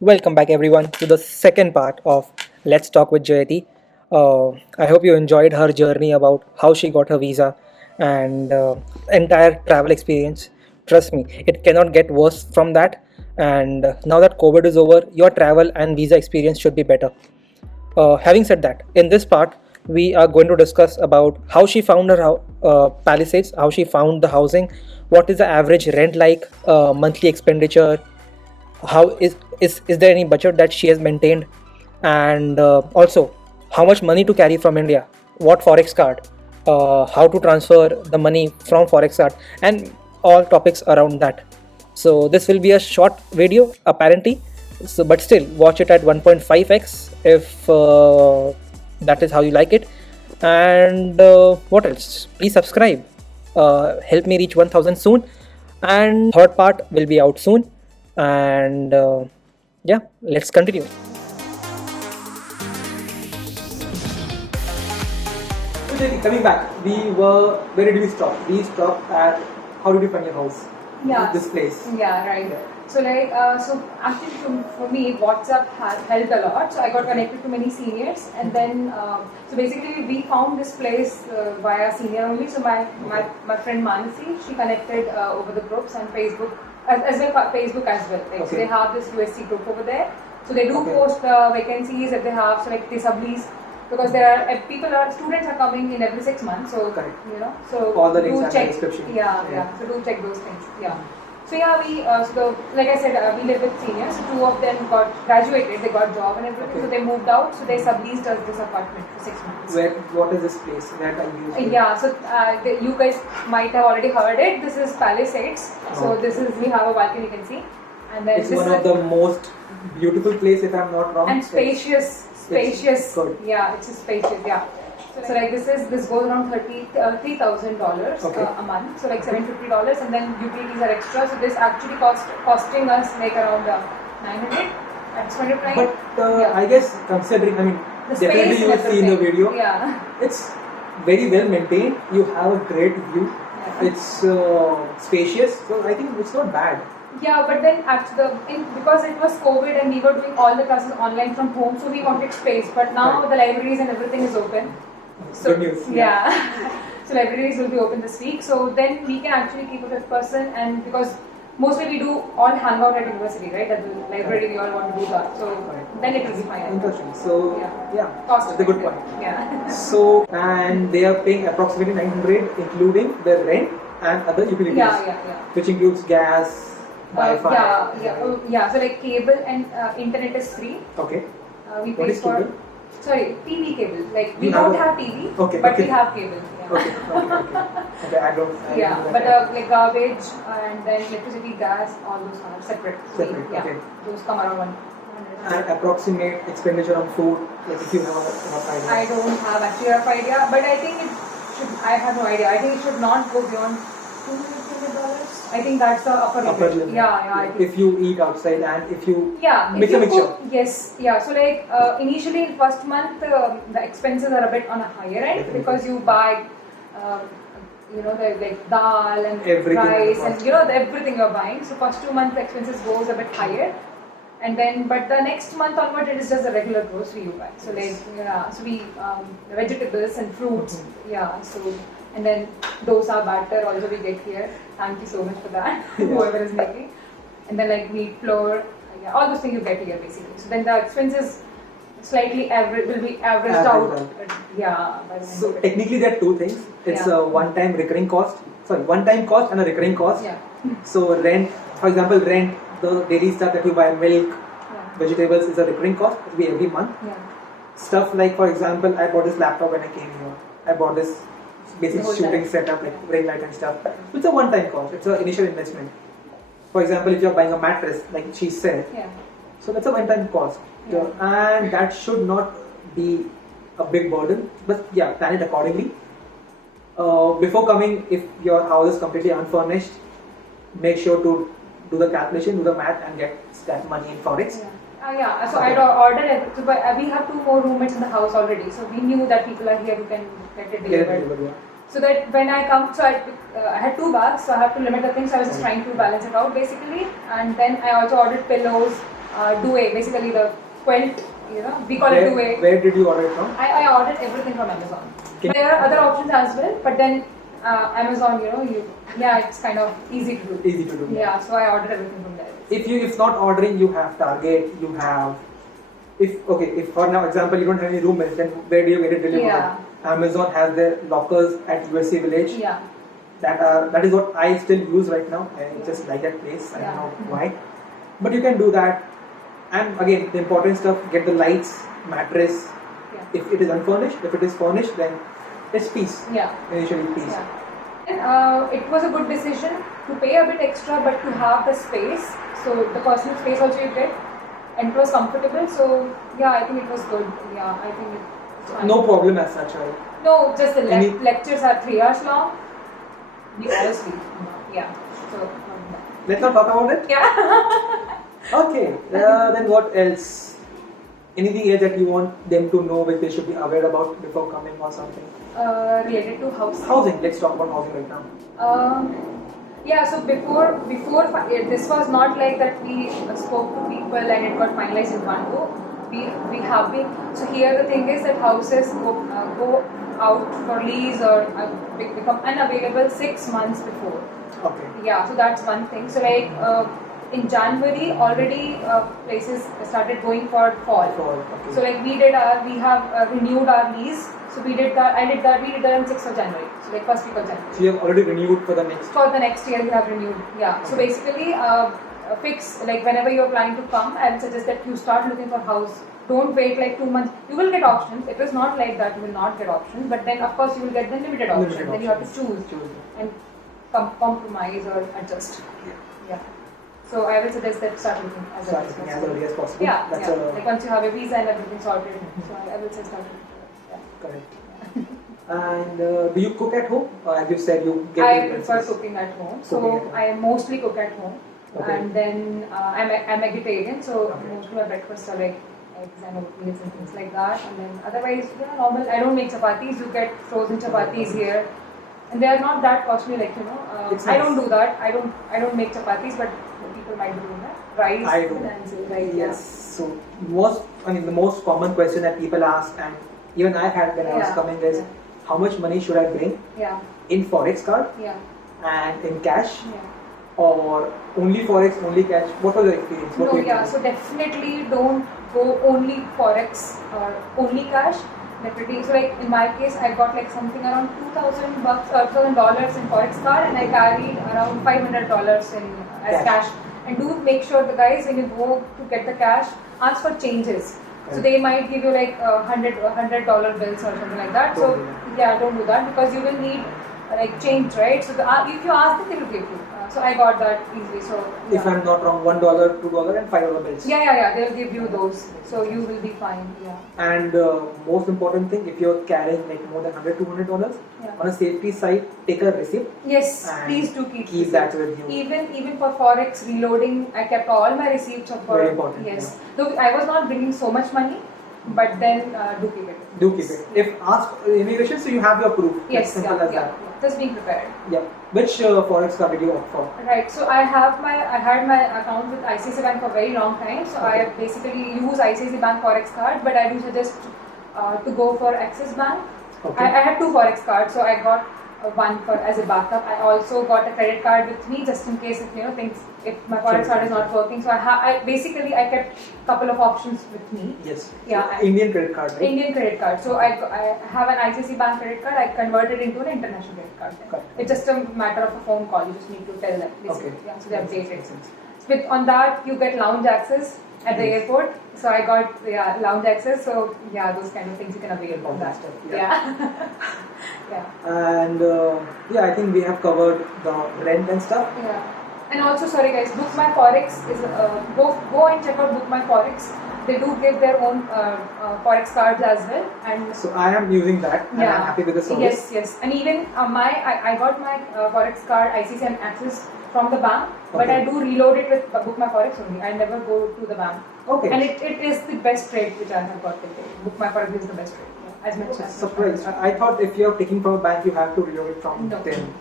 Welcome back, everyone, to the second part of Let's Talk with Jayati. I hope you enjoyed her journey about how she got her visa and entire travel experience. Trust me, it cannot get worse from that. And now that COVID is over, your travel and visa experience should be better. Having said that, in this part, we are going to discuss about how she found her Palisades, how she found the housing, what is the average rent like, monthly expenditure, how is there any budget that she has maintained, and also how much money to carry from India, what forex card, how to transfer the money from forex card, and all topics around that. So this will be a short video apparently, so but still watch it at 1.5x if that is how you like it. And what else, please subscribe, help me reach 1000 soon, and third part will be out soon. And yeah, let's continue. So Jyoti, coming back, where did we stop? We stopped at how did you find your house? Yeah. This place. Yeah, right. Yeah. So actually for me, WhatsApp has helped a lot. So I got connected to many seniors, and then so basically we found this place via senior only. So my friend Manasi, she connected over the groups and Facebook as well, Facebook as well. Like, so Okay. they have this USC group over there. So they do Okay. post vacancies that they have. So like they sublease because there are students are coming in every 6 months. So Correct. so All the links do are in the check. description. Yeah. So do check those things. Yeah. So yeah, like I said, we live with seniors. So two of them got graduated, they got job and everything. Okay. So they moved out. So they subleased us this apartment for 6 months. What is this place that I use? Yeah, so you guys might have already heard it. This is Palisades. So Oh. we have a balcony, you can see, and then It's this one is of the most beautiful place, if I'm not wrong. and spacious. good. Yeah, it's spacious. Yeah. So like this goes around $3,000 Okay. a month. So like $750, and then utilities are extra. So this actually costing us like around 900 at this point of time. But Yeah. I guess considering, I mean, The definitely space you will and see in the everything. video. Yeah. It's very well maintained. You have a great view. Yeah. It's spacious, so I think it's not bad. Yeah, but then because it was COVID and we were doing all the classes online from home, so we wanted space. But now Right. the libraries and everything is open. So, Good news. Yeah. So libraries will be open this week. So then we can actually keep a fifth person, and because mostly we do all hang out at university, right? At the library, we all want to do that. So Right. then it will be fine. Interesting. So yeah, Cost that's a good point. Yeah. So and they are paying approximately 900, including the rent and other utilities. Yeah. Which includes gas, Wi-Fi. Yeah. So like cable and internet is free. Okay. We What pay is for. cable? Sorry, TV cable. Like we You don't have have TV, Okay, but okay. we have cable. Yeah. Okay, I don't. Yeah, don't but know that. like garbage and then electricity, gas, all those are separate. Separate, Yeah, okay. those come around one. And approximate expenditure on food, like if you have a rough idea. I don't have actually a rough idea, but I think it should. I have no idea. I think it should not go beyond $200. I think that's the upper limit. Upper limit. Yeah. I think. If you eat outside and if you Yeah, mix if a you mixture. cook, yes, yeah. So like initially in first month, the expenses are a bit on a higher end Definitely. because you buy, the like dal and Everything rice in the and everything you're buying. So first 2 months the expenses goes a bit higher, and then but the next month onward it is just the regular grocery you buy. So like so we vegetables and fruits, yeah. So and then dosa batter also we get here. Thank you so much for that, whoever is making. And then like wheat flour, yeah, all those things you get here basically. So then the expenses slightly will be averaged out. Averaged Yeah. By the end So of it. technically there are two things. It's Yeah. a one-time recurring cost. Sorry, one-time cost and a recurring cost. Yeah. So rent, for example, the daily stuff that you buy, milk, Yeah. vegetables is a recurring cost. It will be every month. Yeah. Stuff like, for example, I bought this laptop when I came here. I bought this basic The whole shooting time. setup, like ring light and stuff. It's a one-time cost. It's an initial investment. For example, if you're buying a mattress, like she said, Yeah. so that's a one-time cost. Yeah. And that should not be a big burden. But yeah, plan it accordingly. Before coming, if your house is completely unfurnished, make sure to do the calculation, do the math, and get that money in forex. Yeah. So I ordered it. So, but we have 2 more roommates in the house already. So we knew that people are here who can get it Get it delivered. delivered, yeah. So that when I come, so I had 2 bags, so I have to limit the things. So I was just trying to balance it out basically. And then I also ordered pillows, duvet, basically the quilt. You know, we call it duvet. Where did you order it from? I ordered everything from Amazon. Okay. There are other options as well, but then Amazon, it's kind of easy to do. Easy to do. Yeah, so I ordered everything from there. If not ordering, you have Target, you have. If for now example you don't have any roommates, then where do you get it delivered? Yeah. Amazon has their lockers at USA Village. Yeah. That is what I still use right now. I just like that place. I don't know why, but you can do that. And again, the important stuff: get the lights, mattress. Yeah. If it is unfurnished, if it is furnished, then it's peace. Yeah. Initially peace. Yeah. And it was a good decision to pay a bit extra, but to have the space. So the personal space also you get, and it was comfortable. So yeah, I think it was good. Yeah, I think it's fine. No problem as such, right? No, just the Any- lectures are 3 hours long. We all sleep. Yeah. So Let's not talk about it. yeah. Okay. Then what else? Anything else that you want them to know, which they should be aware about before coming or something? Related to housing. Housing. Let's talk about housing right now. Yeah, so before this was not like that we spoke to people and it got finalized in one go. We have been, so here the thing is that houses go out for lease or become unavailable 6 months before. Okay. Yeah, so that's one thing. So like in January already places started going for fall. Okay. So like we have renewed our lease. So we did that on 6th of January. So like first week of January. So you have already renewed for the next. For the next year we have renewed. Yeah. So Okay. basically fix, like whenever you're planning to come, I would suggest that you start looking for house. Don't wait like 2 months. You will get options. It is not like that you will not get options, but then of course you will get the limited options. Then you have to choose and compromise or adjust. Yeah. So I will suggest that start looking as early as possible. possible. Yeah. That's Like once you have a visa and everything sorted, so I will say start looking. Yeah. correct. And do you cook at home? As you said, you get I utensils. prefer cooking at home. So Cooking at home. I mostly cook at home. Okay. And then I'm vegetarian, so Okay. mostly my breakfast are like eggs and oatmeal and things like that. And then otherwise, normal. I don't make chapatis. You get frozen chapatis here, and they are not that costly. Like It's I nice. don't do that. I don't make chapatis, but people might be doing that. Rice I do. and rice. Yes. So the most common question that people ask, and even I had when I was Yeah. coming is, how much money should I bring Yeah. in forex card Yeah. and in cash, Yeah. or only forex, only cash? What was your experience? What No, did you yeah, do? so definitely don't go only forex or only cash. Definitely. So like in my case, I got like something around $2,000 or $2,000 in forex card, and I carried around $500 in as Cash. cash. And do make sure the guys when you go to get the cash, ask for changes. So they might give you like $100 bills or something like that. So Don't do that. yeah, don't do that because you will need like change, right? So if you ask them, they will give you. So I got that easily. So If I'm not wrong, $1, $2, and $5 bills. yeah, they'll give you those, so you will be fine. Yeah. And most important thing, if you're carrying like more than $100, $200, Yeah. on a safety side, take a receipt. Yes, And please do keep keep that with you. Even for forex reloading, I kept all my receipts of Very important, Yes, though I was not bringing so much money, but then do keep it. Do keep it. If asked immigration, so you have your proof. Yes, As simple as that. Just being prepared. Yeah. Which forex card did you opt for? Right. So I had my account with ICICI Bank for a very long time. So I basically use ICICI Bank forex card, but I do suggest to go for Axis Bank. Okay. I had 2 forex cards, so I got one for as a backup. I also got a credit card with me just in case if my forex card is not working. So I kept a couple of options with me. Yes. Yeah, So Indian credit card, right? Indian credit card. So I have an ICICI Bank credit card. I converted into an international credit card. Correct. It's just a matter of a phone call. You just need to tell them. Basically. Okay. Yeah, so they update it. Makes sense. On that, you get lounge access at the Yes. airport. So I got lounge access. So yeah, those kind of things you can avail from that. Fantastic, Yeah. Yeah. And I think we have covered the rent and stuff. Yeah. And also, sorry guys, Book My Forex is go and check out Book My Forex. They do give their own forex cards as well, and So I am using that, and I'm happy with the service. Yes. And even I got my forex card ICICI and Axis from the bank, but Okay. I do reload it with Book My Forex only. I never go to the bank. Okay. And it is the best rate which I have got till date. Book My Forex is the best rate. Yeah, as much as Surprised. I thought if you're taking from a bank, you have to reload it from No. them.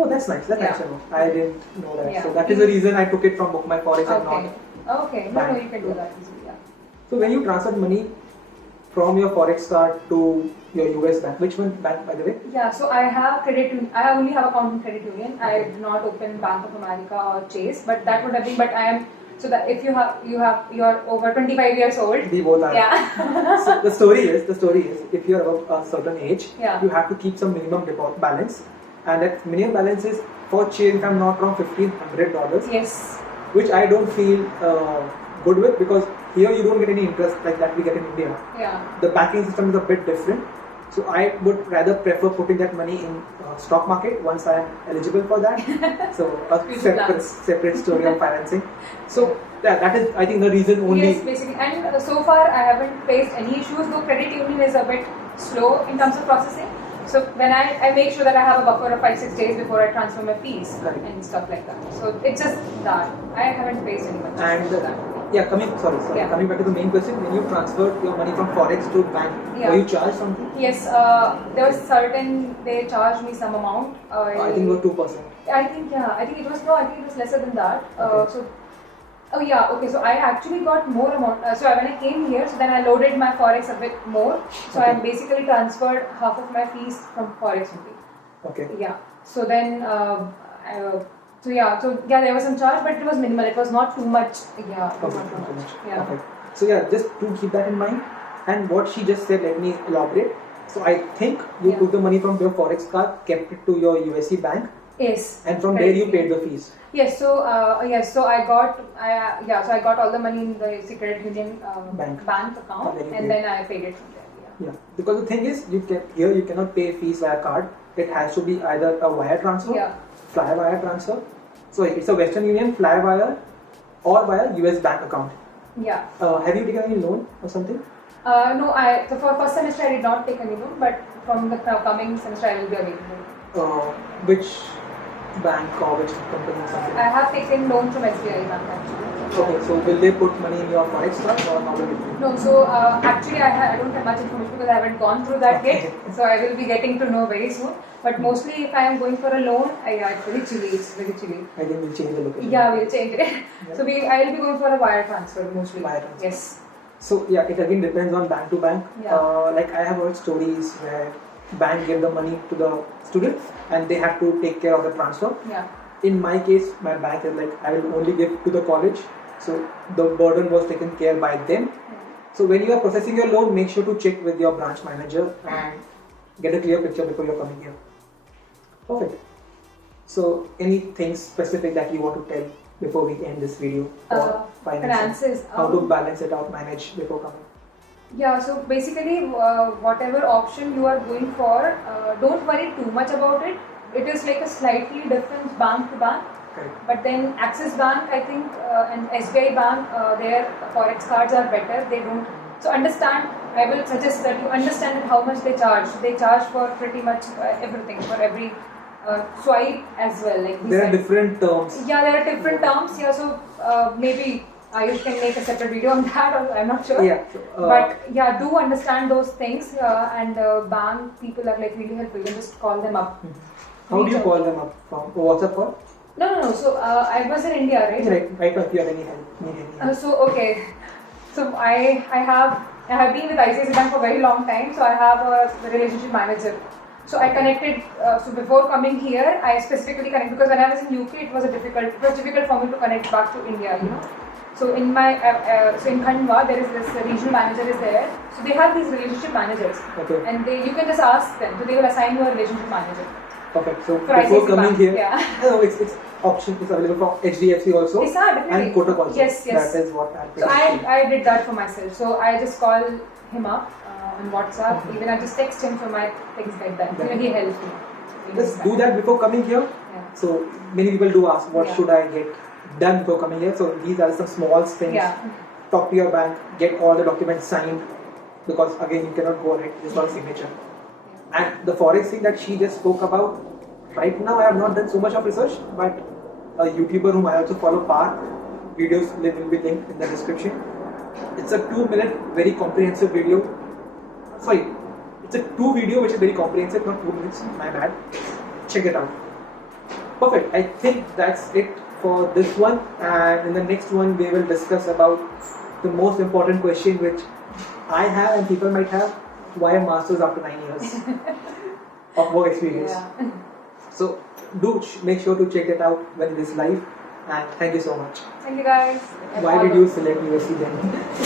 Oh, that's nice. That's Yeah. nice to know. I didn't know that. Yeah. So that is the reason I took it from Book My Forex and Okay. not Okay, no, Bank. you can do that easily. Yeah. So when you transfer money from your forex card to your US bank, which one bank by the way? Yeah, so I have credit union. I only have account in credit union. I did not open Bank of America or Chase, but that would have been. But I am so that if you are over 25 years old. We both are. Yeah. So the story is if you're above a certain age, Yeah. you have to keep some minimum deposit balance, and that minimum balance is for Chase, if I'm not wrong, $1,500, Yes. which I don't feel good with, because here you don't get any interest like that we get in India. Yeah. The banking system is a bit different, so I would rather prefer putting that money in stock market once I am eligible for that. So a Future plans. separate story of financing. So that is, I think, the reason only. Yes, basically. And so far I haven't faced any issues, though credit union is a bit slow in terms of processing. So when I make sure that I have a buffer of 5-6 days before I transfer my fees. Correct. And stuff like that. So it's just that. I haven't faced any much And issues with that. yeah, coming Yeah. back to the main question, when you transferred your money from forex to bank, Yeah. were you charged something? Yes, there was they charged me some amount. I think it was 2%. I think it was lesser than that. Okay. Oh yeah, okay. So I actually got more amount. So when I came here, so then I loaded my forex a bit more. So I Okay. basically transferred half of my fees from forex only. Okay. Yeah. So then, there was some charge, but it was minimal. It was not too much. Yeah, it was not too much. Yeah. Okay. So yeah, just to keep that in mind. And what she just said, let me elaborate. So I think you Yeah. took the money from your forex card, kept it to your USC bank, Yes. and from Correct. there you paid the fees. Yes. So so I got all the money in the Credit Union Bank account, then you and paid. then I paid it from there. Yeah. Yeah. Because the thing is, you cannot pay fees via card. It has to be either a wire transfer, Yeah. fly wire transfer. So it's a Western Union fly wire, or via US bank account. Yeah. Have you taken any loan or something? No, so for first semester I did not take any loan, but from the coming semester I will be available. Which bank or which company or something? I have taken loan from SBI Bank actually. Okay, so will they put money in your forex card or how will it be? No, so actually I don't have much information because I haven't gone through that yet. So I will be getting to know very soon. But mostly if I am going for a loan, it's very chilly. It's very chilly. I think we'll change the location. Yeah, we'll change it. Yeah. So I will be going for a wire transfer mostly. Wire transfer. Yes. So yeah, it again depends on bank to bank. Yeah. Like I have heard stories where bank give the money to the student and they have to take care of the transfer. Yeah. In my case, my bank is like, I will only give to the college, so the burden was taken care by them. So when you are processing your loan, make sure to check with your branch manager and get a clear picture before you're coming here. Perfect. So anything specific that you want to tell before we end this video for Finances. How to balance it out, manage before coming? Yeah, so basically, whatever option you are going for, don't worry too much about it. It is like a slightly different bank to bank. Correct. But then Axis Bank, I think, and SBI Bank, their forex cards are better. They don't. So understand. I will suggest that you understand how much they charge. They charge for pretty much everything, for every swipe as well. Like There are said. different terms. Yeah, there are different terms. Yeah, so maybe Ayush can make a separate video on that, or I'm not sure. Yeah. But yeah, do understand those things, and bank people are like really helpful. You can just call them up. How do you call them up from WhatsApp call? No. So I was in India, right? Right now, if you have any help, need any help. So okay, so I have been with ICICI Bank for a very long time. So I have a relationship manager. So I connected. So before coming here, I specifically connected because when I was in UK, it was difficult for me to connect back to India. You know. So in my in Khandwa, there is this regional manager is there. So they have these relationship managers, Okay. and you can just ask them. So they will assign you a relationship manager. Perfect. So For before ICICI coming Bank, here, yeah. no, it's option is available for HDFC also Yes, definitely. and Kotak also. Yes. That is what I'm So I did that for myself. So I just call him up on WhatsApp. Even I just text him for my things like that. You know, he helps me. Just do that before coming here. Yeah. So many people do ask, what Yeah. should I get done before coming here? So these are some small things. Yeah. Talk to your bank, get all the documents signed, because again you cannot go ahead, just not a signature. And the forex thing that she just spoke about, right now I have not done so much of research, but a YouTuber whom I also follow, Park, videos will be linked in the description. It's a 2-minute very comprehensive video. Sorry, it's a 2 video which is very comprehensive, not 2 minutes, my bad. Check it out. Perfect, I think that's it for this one, and in the next one we will discuss about the most important question which I have and people might have: why a master's after 9 years of work experience? Yeah. So do make sure to check it out when it is live, and thank you so much. Thank you guys. Why did you select USC then?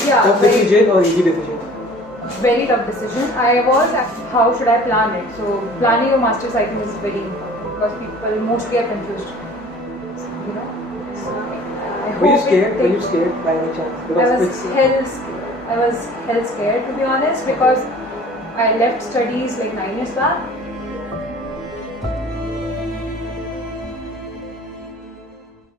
Yeah, Tough very- decision or easy decision? Very tough decision. I was how should I plan it? So planning a master's I think is very important because people mostly are confused. You know. So, I Were you hope scared? it Were you takes- scared by any chance? I was hell scared to be honest because I left studies like 9 years back